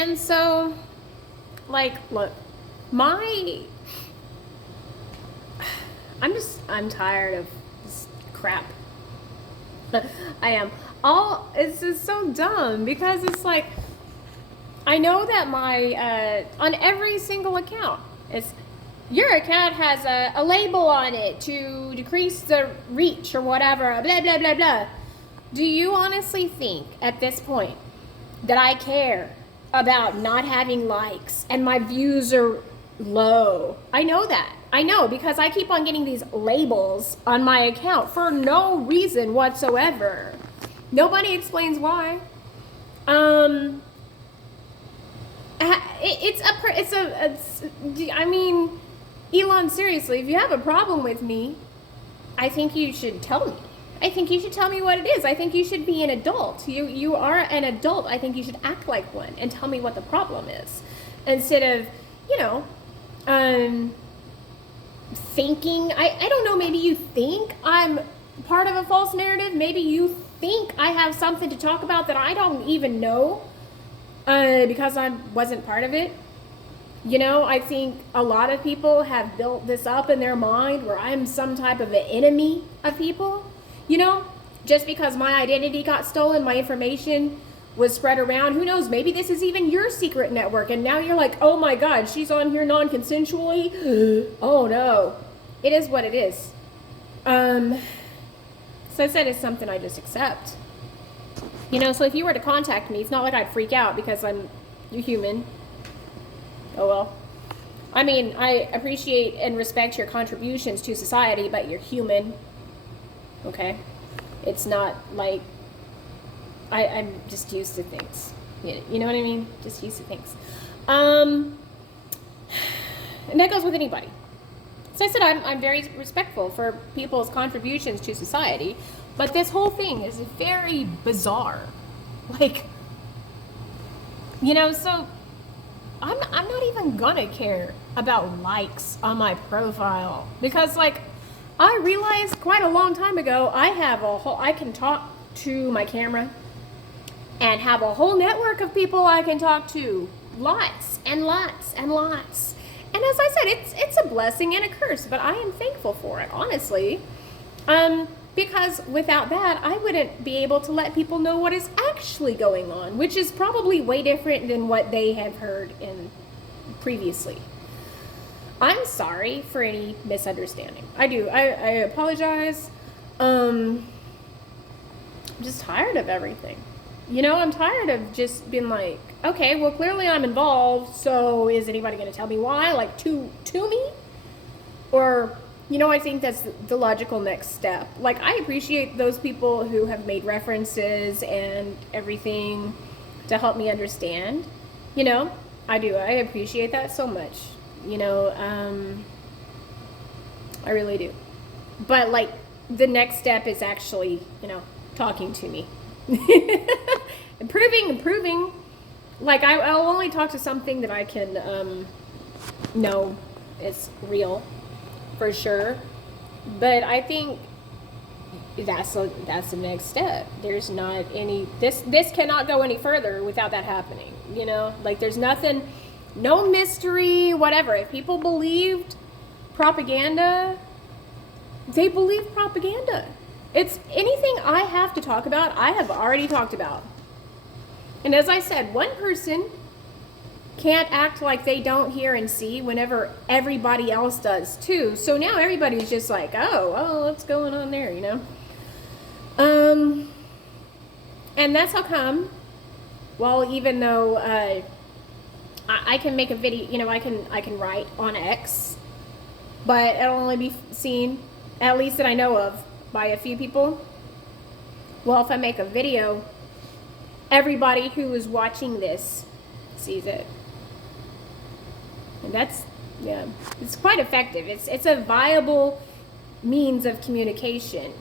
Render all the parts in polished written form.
And so, like, look, I'm tired of this crap. I am. It's just so dumb because it's like, I know that on every single account, it's, your account has a label on it to decrease the reach or whatever, blah, blah, blah, blah. Do you honestly think at this point that I care about not having likes and my views are low? I know that. I know, because I keep on getting these labels on my account for no reason whatsoever. Nobody explains why. I mean, Elon, seriously, if you have a problem with me, I think you should tell me. I think you should tell me what it is. I think you should be an adult. You are an adult. I think you should act like one and tell me what the problem is. Instead of, thinking, I don't know, maybe you think I'm part of a false narrative. Maybe you think I have something to talk about that I don't even know because I wasn't part of it. I think a lot of people have built this up in their mind where I'm some type of an enemy of people. Just because my identity got stolen, my information was spread around. Who knows? Maybe this is even your secret network, and now you're like, oh my God, she's on here non-consensually. Oh no. It is what it is. So I said it's something I just accept. So if you were to contact me, it's not like I'd freak out because you're human. Oh well. I mean, I appreciate and respect your contributions to society, but you're human. Okay? It's not like I'm just used to things. You know what I mean? Just used to things. And that goes with anybody. So I said I'm very respectful for people's contributions to society, but this whole thing is very bizarre. So I'm not even gonna care about likes on my profile because I realized quite a long time ago I can talk to my camera and have a whole network of people I can talk to. Lots and lots and lots. And as I said, it's a blessing and a curse, but I am thankful for it, honestly. Because without that, I wouldn't be able to let people know what is actually going on, which is probably way different than what they have heard previously. I'm sorry for any misunderstanding. I do. I apologize. I'm just tired of everything. I'm tired of just being like, okay, well, clearly I'm involved, so is anybody going to tell me why? To me? Or, I think that's the logical next step. I appreciate those people who have made references and everything to help me understand. I do. I appreciate that so much. I really do. But the next step is actually, talking to me. Improving. I'll only talk to something that I can know is real, for sure. But I think that's the next step. There's not any, this cannot go any further without that happening. There's nothing, no mystery, whatever. If people believed propaganda, they believe propaganda. It's anything I have to talk about, I have already talked about. And as I said, one person can't act like they don't hear and see whenever everybody else does too. So now everybody's just like, oh, what's going on there, And that's how come, well, even though I can make a video, I can write on X, but it'll only be seen, at least that I know of, by a few people. Well, if I make a video, everybody who is watching this sees it. And that's, it's quite effective. It's a viable means of communication.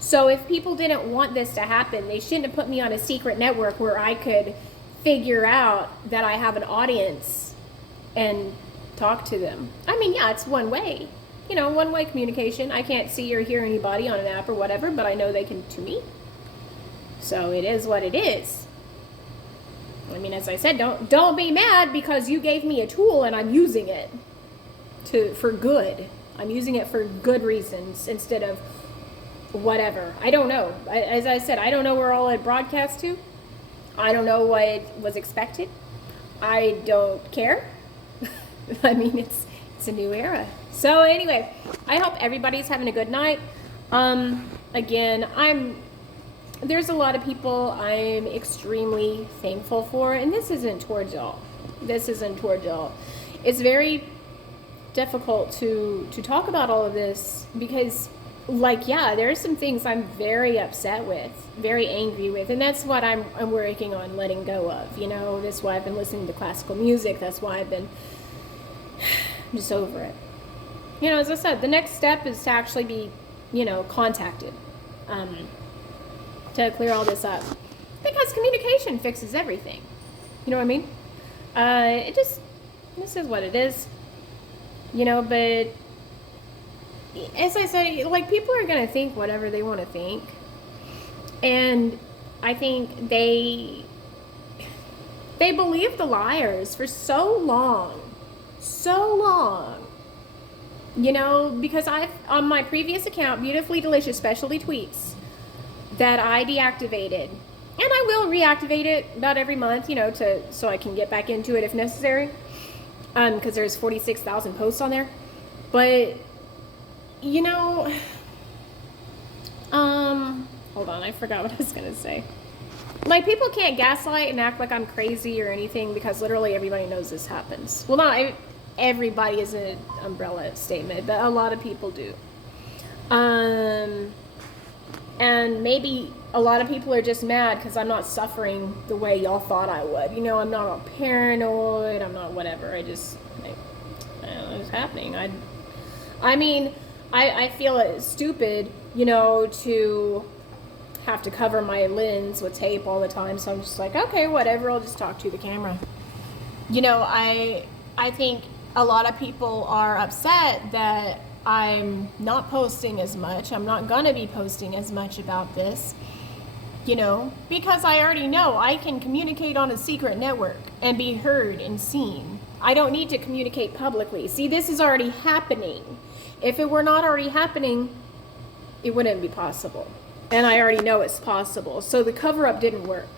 So if people didn't want this to happen, they shouldn't have put me on a secret network where I could figure out that I have an audience and talk to them. I mean, yeah, it's one way. One-way communication. I can't see or hear anybody on an app or whatever, but I know they can to me. So it is what it is. I mean, as I said, don't be mad because you gave me a tool and I'm using it for good. I'm using it for good reasons instead of whatever. I don't know. As I said, I don't know where all it broadcast to. I don't know what was expected. I don't care. I mean, it's a new era. So anyway, I hope everybody's having a good night. Again, there's a lot of people I'm extremely thankful for, and this isn't towards y'all. It's very difficult to talk about all of this because, like, yeah, there are some things I'm very upset with, very angry with, and that's what I'm working on letting go of. You know, that's why I've been listening to classical music. That's why I've been just over it. You know, as I said, the next step is to actually be, contacted to clear all this up, because communication fixes everything. You know what I mean? This is what it is. But as I said, like, people are going to think whatever they want to think. And I think they believed the liars for so long. Because on my previous account, Beautifully Delicious Specialty Tweets, that I deactivated. And I will reactivate it about every month, so I can get back into it if necessary. Because there's 46,000 posts on there. But, hold on, I forgot what I was going to say. Like, people can't gaslight and act like I'm crazy or anything, because literally everybody knows this happens. Well, not everybody is an umbrella statement, but a lot of people do. And maybe a lot of people are just mad because I'm not suffering the way y'all thought I would. I'm not all paranoid. I'm not whatever. I don't know what's happening. I feel it's stupid, to have to cover my lens with tape all the time. So I'm just like, okay, whatever. I'll just talk to the camera. I think a lot of people are upset that I'm not posting as much. I'm not going to be posting as much about this, because I already know I can communicate on a secret network and be heard and seen. I don't need to communicate publicly. See, this is already happening. If it were not already happening, it wouldn't be possible. And I already know it's possible. So the cover-up didn't work.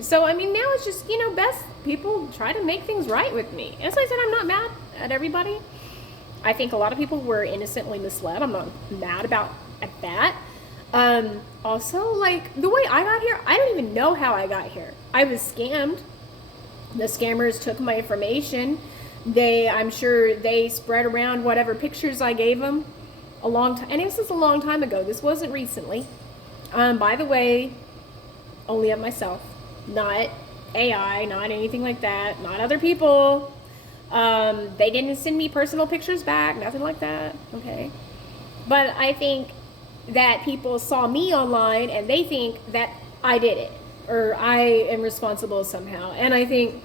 So, now it's just, best people try to make things right with me. As I said, I'm not mad at everybody. I think a lot of people were innocently misled. I'm not mad at that. Also, like, the way I got here, I don't even know how I got here. I was scammed. The scammers took my information. I'm sure they spread around whatever pictures I gave them a long time. And this is a long time ago. This wasn't recently. By the way, only of myself. Not AI, not anything like that. Not other people. They didn't send me personal pictures back. Nothing like that. Okay. But I think that people saw me online and they think that I did it. Or I am responsible somehow. And I think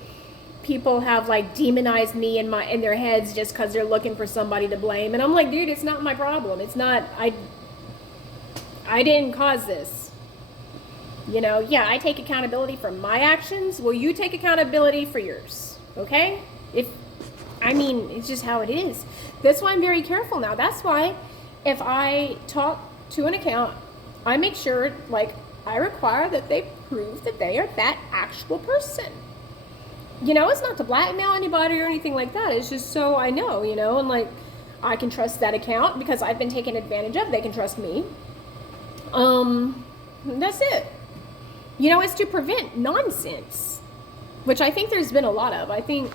people have, like, demonized me in their heads just because they're looking for somebody to blame. And I'm like, dude, it's not my problem. It's not, I didn't cause this. Yeah, I take accountability for my actions. Well, you take accountability for yours. Okay? It's just how it is. That's why I'm very careful now. That's why if I talk to an account, I make sure, like, I require that they prove that they are that actual person. It's not to blackmail anybody or anything like that. It's just so I know, and, like, I can trust that account because I've been taken advantage of. They can trust me. That's it. It's to prevent nonsense, which I think there's been a lot of. I think,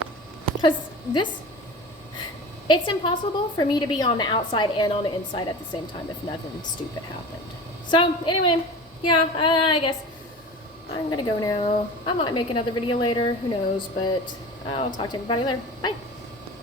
because it's impossible for me to be on the outside and on the inside at the same time if nothing stupid happened. So, anyway, yeah, I guess I'm gonna go now. I might make another video later, who knows, but I'll talk to everybody later. Bye.